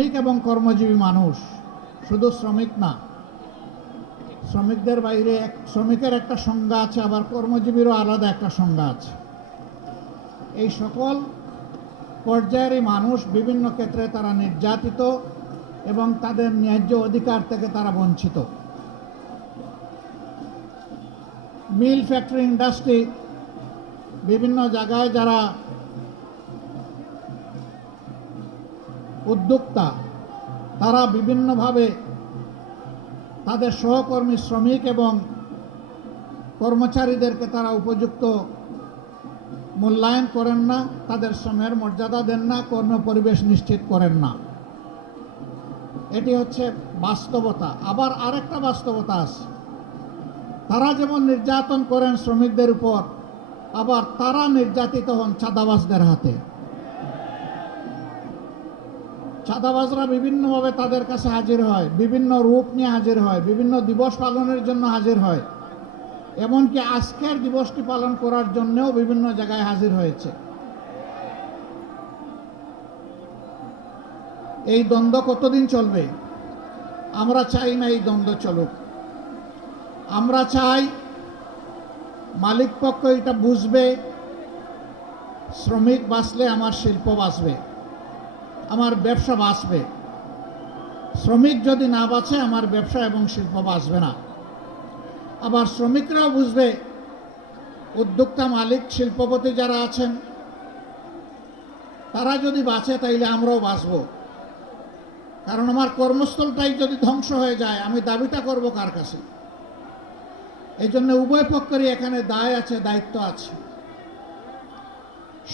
শ্রমিক এবং কর্মজীবী মানুষ শুধু শ্রমিক না, শ্রমিকদের বাইরে শ্রমিকের একটা সংজ্ঞা আছে, আবার কর্মজীবীরও আলাদা একটা সংজ্ঞা আছে। এই সকল পর্যায়েরই মানুষ বিভিন্ন ক্ষেত্রে তারা নির্যাতিত এবং তাদের ন্যায্য অধিকার থেকে তারা বঞ্চিত। মিল, ফ্যাক্টরি, ইন্ডাস্ট্রি, বিভিন্ন জায়গায় যারা উদ্যোক্তা, তারা বিভিন্নভাবে তাদের সহকর্মী শ্রমিক এবং কর্মচারীদেরকে তারা উপযুক্ত মূল্যায়ন করেন না, তাদের শ্রমের মর্যাদা দেন না, কর্ম পরিবেশ নিশ্চিত করেন না। এটি হচ্ছে বাস্তবতা। আবার আরেকটা বাস্তবতা আছে, তারা যেমন নির্যাতন করেন শ্রমিকদের উপর, আবার তারা নির্যাতিত হন চাঁদাবাজদের হাতে। চাঁদাবাজরা বিভিন্নভাবে তাদের কাছে হাজির হয়, বিভিন্ন রূপ নিয়ে হাজির হয়, বিভিন্ন দিবস পালনের জন্য হাজির হয়, এমনকি আজকের দিবসটি পালন করার জন্যও বিভিন্ন জায়গায় হাজির হয়েছে। এই দ্বন্দ্ব কতদিন চলবে? আমরা চাই না এই দ্বন্দ্ব চলুক। আমরা চাই মালিক পক্ষ এটা বুঝবে, শ্রমিক বাঁচলে আমার শিল্প বাঁচবে, আমার ব্যবসা বাঁচবে। শ্রমিক যদি না বাঁচে, আমার ব্যবসা এবং শিল্প বাঁচবে না। আবার শ্রমিকরাও বুঝবে, উদ্যোক্তা, মালিক, শিল্পপতি যারা আছেন, তারা যদি বাঁচে তাইলে আমরাও বাঁচব। কারণ আমার কর্মস্থলটাই যদি ধ্বংস হয়ে যায়, আমি দাবিটা করব কার কাছে? এই জন্য উভয় পক্ষেরই এখানে দায় আছে, দায়িত্ব আছে।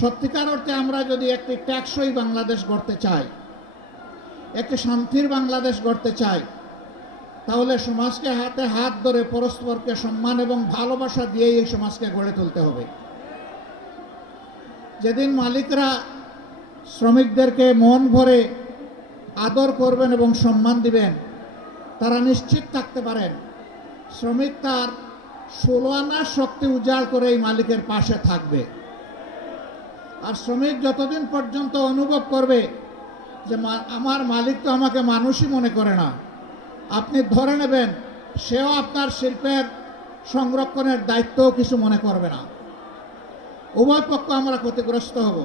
সত্যিকার অর্থে আমরা যদি একটি টেকসই বাংলাদেশ গড়তে চাই, একটি শান্তির বাংলাদেশ গড়তে চাই, তাহলে সমাজকে হাতে হাত ধরে পরস্পরকে সম্মান এবং ভালোবাসা দিয়ে এই সমাজকে গড়ে তুলতে হবে। যেদিন মালিকরা শ্রমিকদেরকে মন ভরে আদর করবেন এবং সম্মান দিবেন, তারা নিশ্চিত থাকতে পারেন শ্রমিক তার 16 আনার শক্তি উজাড় করে এই মালিকের পাশে থাকবে। আর শ্রমিক যতদিন পর্যন্ত অনুভব করবে যে আমার মালিক তো আমাকে মানুষই মনে করে না, আপনি ধরে নেবেন সেও আপনার শিল্পের সংরক্ষণের দায়িত্বও কিছু মনে করবে না। উভয় পক্ষ আমরা ক্ষতিগ্রস্ত হব।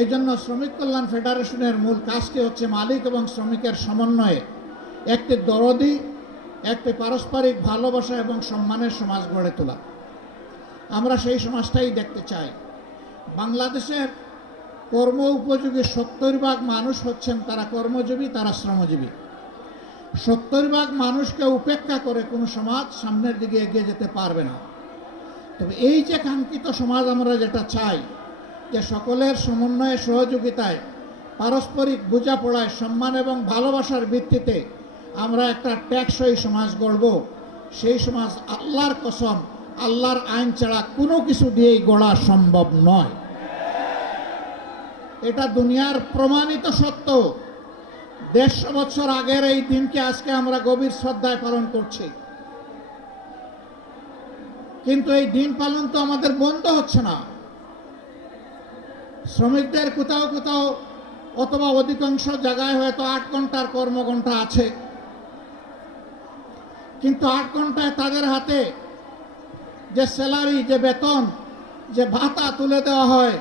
এই জন্য শ্রমিক কল্যাণ ফেডারেশনের মূল কাজটি হচ্ছে মালিক এবং শ্রমিকের সমন্বয়ে একটি দরদি, একটি পারস্পরিক ভালোবাসা এবং সম্মানের সমাজ গড়ে তোলা। আমরা সেই সমাজটাই দেখতে চাই। বাংলাদেশের কর্ম উপযোগী 70% মানুষ হচ্ছেন তারা কর্মজীবী, তারা শ্রমজীবী। 70% মানুষকে উপেক্ষা করে কোনো সমাজ সামনের দিকে এগিয়ে যেতে পারবে না। তবে এই যে কাঙ্ক্ষিত সমাজ আমরা যেটা চাই, যে সকলের সমন্বয়ে, সহযোগিতায়, পারস্পরিক বোঝাপড়ায়, সম্মান এবং ভালোবাসার ভিত্তিতে আমরা একটা টেকসই সমাজ গড়ব, সেই সমাজ আল্লাহর কসম, আল্লাহর আইন ছাড়া কোনো কিছু দিয়েই গড়া সম্ভব নয়। এটা দুনিয়ার প্রমাণিত সত্য। 150 বছর আগের এই দিনকে আজকে আমরা গভীর শ্রদ্ধায় পালন করছি, কিন্তু এই দিন পালন তো আমাদের বন্ধ হচ্ছে না। শ্রমিকদের কোথাও কোথাও অথবা অধিকাংশ জায়গায় হয়তো 8 ঘন্টার কর্মঘণ্টা আছে, কিন্তু 8 ঘন্টায় তাদের হাতে যে স্যালারি, যে বেতন, যে ভাতা তুলে দেওয়া হয়,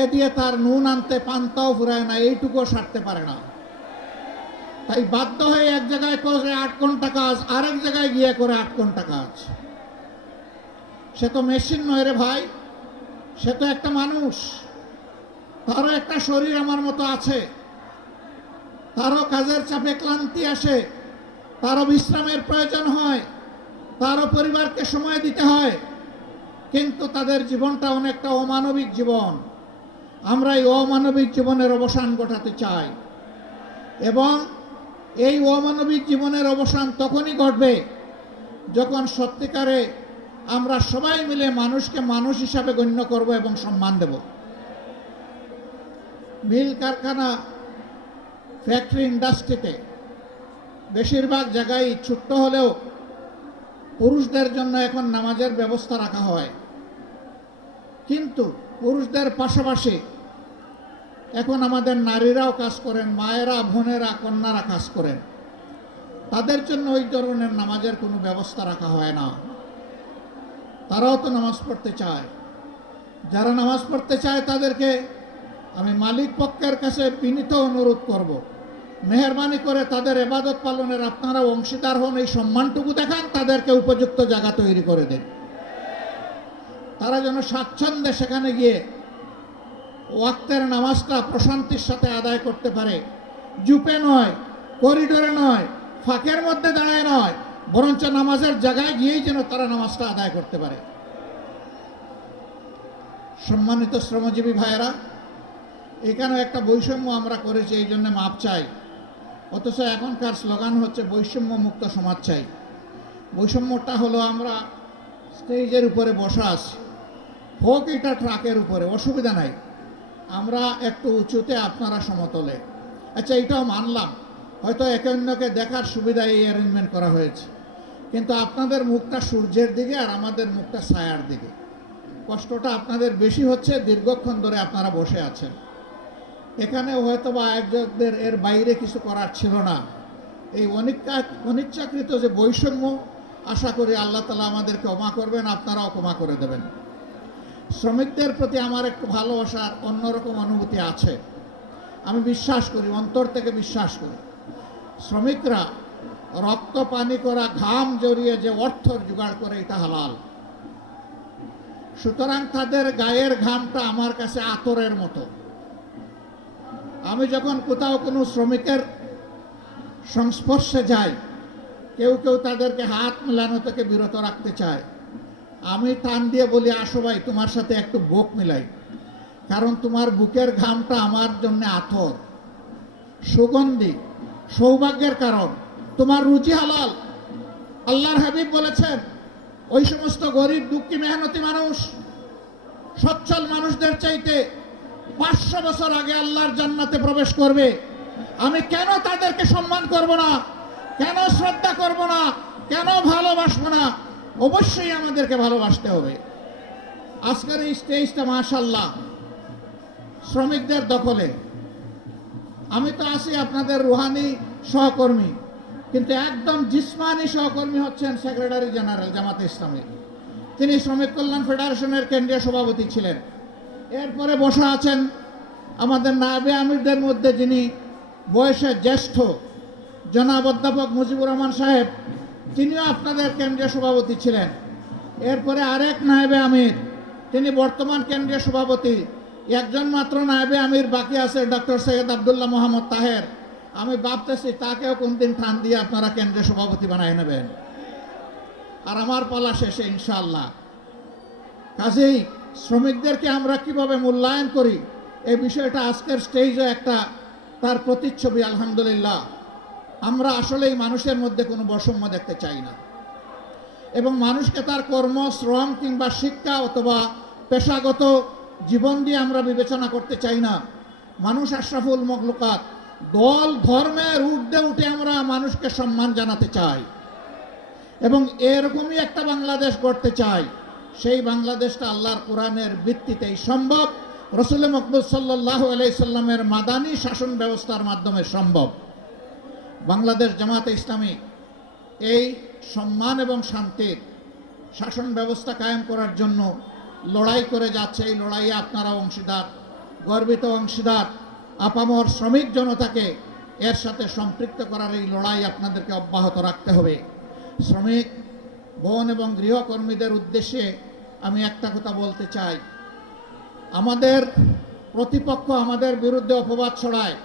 এ দিয়ে তার নুন আনতে পান্তাও ফুরায় না, এইটুকুও সারতে পারে না। তাই বাধ্য হয়ে এক জায়গায় করে 8 ঘন্টা কাজ, আরেক জায়গায় গিয়ে করে 8 ঘন্টা কাজ। সে তো মেশিন নয় রে ভাই, সে তো একটা মানুষ। তারও একটা শরীর আমার মতো আছে, তারও কাজের চাপে ক্লান্তি আসে, তারও বিশ্রামের প্রয়োজন হয়, তারও পরিবারকে সময় দিতে হয়, কিন্তু তাদের জীবনটা অনেকটা অমানবিক জীবন। আমরা এই অমানবিক জীবনের অবসান ঘটাতে চাই, এবং এই অমানবিক জীবনের অবসান তখনই ঘটবে যখন সত্যিকারে আমরা সবাই মিলে মানুষকে মানুষ হিসাবে গণ্য করব এবং সম্মান দেব। মিল, কারখানা, ফ্যাক্টরি, ইন্ডাস্ট্রিতে বেশিরভাগ জায়গায় ছোট্ট হলেও পুরুষদের জন্য এখন নামাজের ব্যবস্থা রাখা হয়, কিন্তু পুরুষদের পাশাপাশি এখন আমাদের নারীরাও কাজ করেন, মায়েরা, বোনেরা, কন্যারা কাজ করেন। তাদের জন্য ওই ধরনের নামাজের কোনো ব্যবস্থা রাখা হয় না। তারাও তো নামাজ পড়তে চায়। যারা নামাজ পড়তে চায় তাদেরকে আমি মালিক পক্ষের কাছে বিনীত অনুরোধ করব, মেহরবানি করে তাদের ইবাদত পালনের আপনারা অংশীদার হন, এই সম্মানটুকু দেখান, তাদেরকে উপযুক্ত জায়গা তৈরি করে দেন। তারা যেন স্বাচ্ছন্দ্যে সেখানে গিয়ে ওয়াক্তের নামাজটা প্রশান্তির সাথে আদায় করতে পারে। জুপে নয়, করিডোরে নয়, ফাঁকের মধ্যে দাঁড়ায় নয়, বরঞ্চ নামাজের জায়গায় গিয়েই যেন তারা নামাজটা আদায় করতে পারে। সম্মানিত শ্রমজীবী ভাইয়েরা, এখানেও একটা বৈষম্য আমরা করেছি, এই জন্য মাপ চাই। অথচ এখনকার স্লোগান হচ্ছে বৈষম্য মুক্ত সমাজ চাই। বৈষম্যটা হলো আমরা স্টেজের উপরে বসা আছি, হোক এটা ট্রাকের উপরে, অসুবিধা নাই, আমরা একটু উঁচুতে, আপনারা সমতলে। আচ্ছা, এটাও মানলাম, হয়তো একে অন্যকে দেখার সুবিধায় এই অ্যারেঞ্জমেন্ট করা হয়েছে, কিন্তু আপনাদের মুখটা সূর্যের দিকে আর আমাদের মুখটা ছায়ার দিকে। কষ্টটা আপনাদের বেশি হচ্ছে, দীর্ঘক্ষণ ধরে আপনারা বসে আছেন। এখানে হয়তো বা আয়োজকদের এর বাইরে কিছু করার ছিল না। এই অনিচ্ছাকৃত যে বৈষম্য, আশা করি আল্লাহ তাআলা আমাদেরকে ক্ষমা করবেন, আপনারাও ক্ষমা করে দেবেন। শ্রমিকদের প্রতি আমার একটু ভালোবাসার অন্যরকম অনুভূতি আছে। আমি বিশ্বাস করি, অন্তর থেকে বিশ্বাস করি, শ্রমিকরা রক্ত পানি করা, ঘাম জড়িয়ে যে অর্থ জোগাড় করে, এটা হালাল। সুতরাং তাদের গায়ের ঘামটা আমার কাছে আতরের মতো। আমি যখন কোথাও কোনো শ্রমিকের সংস্পর্শে যাই, কেউ কেউ তাদেরকে হাত মেলানো থেকে বিরত রাখতে চায়, আমি টান দিয়ে বলি, আসো ভাই, তোমার সাথে একটু বুক মিলাই, কারণ তোমার বুকের ঘামটা আমার জন্য আতর, সুগন্ধি, সৌভাগ্যের কারণ, তোমার রুচি হালাল। আল্লাহর হাবিব বলেছেন, ওই সমস্ত গরিব, দুঃখী, মেহনতি মানুষ সচ্ছল মানুষদের চাইতে 500 বছর আগে আল্লাহর জান্নাতে প্রবেশ করবে। আমি কেন তাদেরকে সম্মান করব না, কেন শ্রদ্ধা করব না, কেন ভালোবাসবো না? অবশ্যই আমাদেরকে ভালোবাসতে হবে। আজকের এই স্টেজটা মাশাআল্লাহ শ্রমিকদের দখলে। আমি তো আছি আপনাদের রুহানি সহকর্মী, কিন্তু একদম জিসমানি সহকর্মী হচ্ছেন সেক্রেটারি জেনারেল জামাতে ইসলামী। তিনি শ্রমিক কল্যাণ ফেডারেশনের কেন্দ্রীয় সভাপতি ছিলেন। এরপরে বসা আছেন আমাদের নায়েবে আমিরদের মধ্যে যিনি বয়সে জ্যেষ্ঠ, জনাব অধ্যাপক মুজিবুর রহমান সাহেব, তিনিও আপনাদের কেন্দ্রীয় সভাপতি ছিলেন। এরপরে আরেক নায়েবে আমির, তিনি বর্তমান কেন্দ্রীয় সভাপতি। একজন মাত্র নায়েবে আমির বাকি আছে, ডক্টর সৈয়দ আবদুল্লাহ মোহাম্মদ তাহের। আমি ভাবতেছি তাকেও কোনদিন টান দিয়ে আপনারা কেন্দ্রীয় সভাপতি বানায় নেবেন, আর আমার পালা শেষে ইনশাআল্লাহ। কাজেই শ্রমিকদেরকে আমরা কিভাবে মূল্যায়ন করি, এই বিষয়টা আজকের স্টেজে একটা তার প্রতিচ্ছবি। আলহামদুলিল্লাহ, আমরা আসলেই মানুষের মধ্যে কোনো বৈষম্য দেখতে চাই না, এবং মানুষকে তার কর্ম, শ্রম কিংবা শিক্ষা অথবা পেশাগত জীবন দিয়ে আমরা বিবেচনা করতে চাই না। মানুষ আশরাফুল মখলুকাত। দল ধর্মের ঊর্ধ্বে উঠে আমরা মানুষকে সম্মান জানাতে চাই, এবং এরকমই একটা বাংলাদেশ গড়তে চাই। সেই বাংলাদেশটা আল্লাহর কোরআনের ভিত্তিতেই সম্ভব, রসুল মকবুল সাল্লাল্লাহু আলাইহি সাল্লামের মাদানী শাসন ব্যবস্থার মাধ্যমে সম্ভব। বাংলাদেশ জামাতে ইসলামী এই সম্মান এবং শান্তির শাসন ব্যবস্থা কায়েম করার জন্য লড়াই করে যাচ্ছে। এই লড়াইয়ে আপনারা অংশীদার, গর্বিত অংশীদার। আপামর শ্রমিক জনতাকে এর সাথে সম্পৃক্ত করার এই লড়াই আপনাদেরকে অব্যাহত রাখতে হবে। শ্রমিক বোন এবং গৃহকর্মীদের উদ্দেশ্যে আমি একটা কথা বলতে চাই। আমাদের প্রতিপক্ষ আমাদের বিরুদ্ধে অপবাদ ছড়ায়,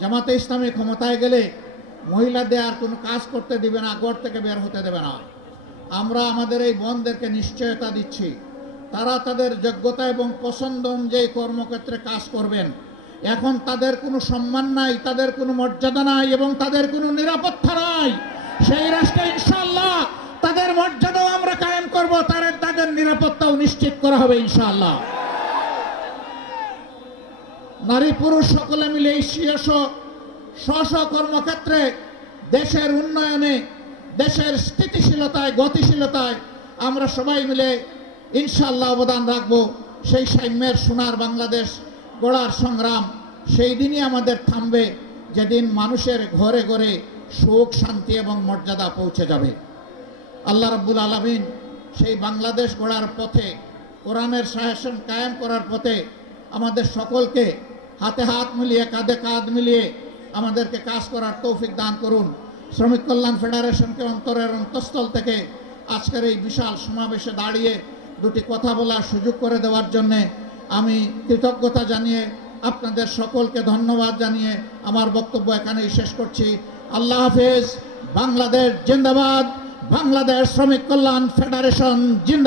জামাতে ইসলামী ক্ষমতায় গেলে মহিলাদের আর কোনো কাজ করতে দিবে না, ঘর থেকে বের হতে দেবে না। আমরা আমাদের এই বোনদেরকে নিশ্চয়তা দিচ্ছি, তারা তাদের যোগ্যতা এবং পছন্দ অনুযায়ী কর্মক্ষেত্রে কাজ করবেন। এখন তাদের কোনো সম্মান নাই, তাদের কোনো মর্যাদা নাই, এবং তাদের কোনো নিরাপত্তা নাই। সেই রাষ্ট্রে ইনশাআল্লাহ তাদের মর্যাদাও আমরা কায়েম করব, তাদের নিরাপত্তাও নিশ্চিত করা হবে ইনশাআল্লাহ। নারী পুরুষ সকলে মিলে এই স্ব কর্মক্ষেত্রে দেশের উন্নয়নে, দেশের স্থিতিশীলতায়, গতিশীলতায় আমরা সবাই মিলে ইনশাআল্লাহ অবদান রাখবো। সেই সাম্যের সোনার বাংলাদেশ গড়ার সংগ্রাম সেই দিনই আমাদের থামবে, যেদিন মানুষের ঘরে ঘরে সুখ, শান্তি এবং মর্যাদা পৌঁছে যাবে। আল্লাহ রাব্বুল আলামিন সেই বাংলাদেশ গড়ার পথে, কোরআনের শাসন কায়েম করার পথে আমাদের সকলকে হাতে হাত মিলিয়ে, কাঁধে কাঁধ মিলিয়ে আমাদেরকে কাজ করার তৌফিক দান করুন। শ্রমিক কল্যাণ ফেডারেশনকে অন্তরের অন্তঃস্থল থেকে আজকের এই বিশাল সমাবেশে দাঁড়িয়ে দুটি কথা বলার সুযোগ করে দেওয়ার জন্যে আমি কৃতজ্ঞতা জানিয়ে, আপনাদের সকলকে ধন্যবাদ জানিয়ে আমার বক্তব্য এখানেই শেষ করছি। আল্লাহ হাফেজ। বাংলাদেশ জিন্দাবাদ। বাংলাদেশ শ্রমিক কল্যাণ ফেডারেশন জিন্দাবাদ।